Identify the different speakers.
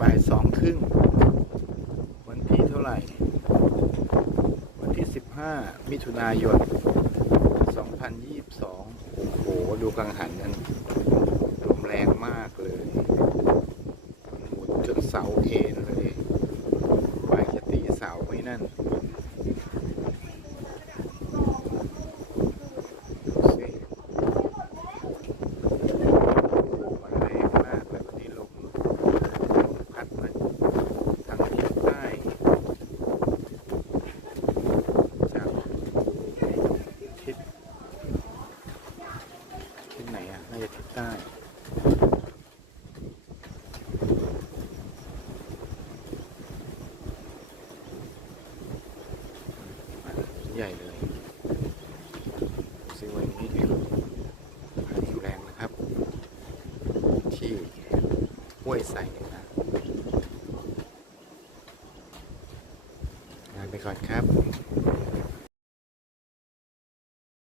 Speaker 1: บ่ายสองครึ่ง วันที่เท่าไหร่ วันที่สิบห้ามิถุนายนสองพันยี่สิบสองโอ้โห ดูกังหันนั้นลมแรงมากเลยหมุนจนเสาเอ็นเลยไหวายจะตีเสาไว้นั่น ดูสิมันแรงมากเลยวันนี้ลมลมพัดมาทางทิศใต้จากทิศทิศไหน อะน่าจะทิศใต้ใหญ่เลยซื้อวันนี้ดีพายุแรงนะครับ ที่ห้วยใส่นะลาไปก่อนครับ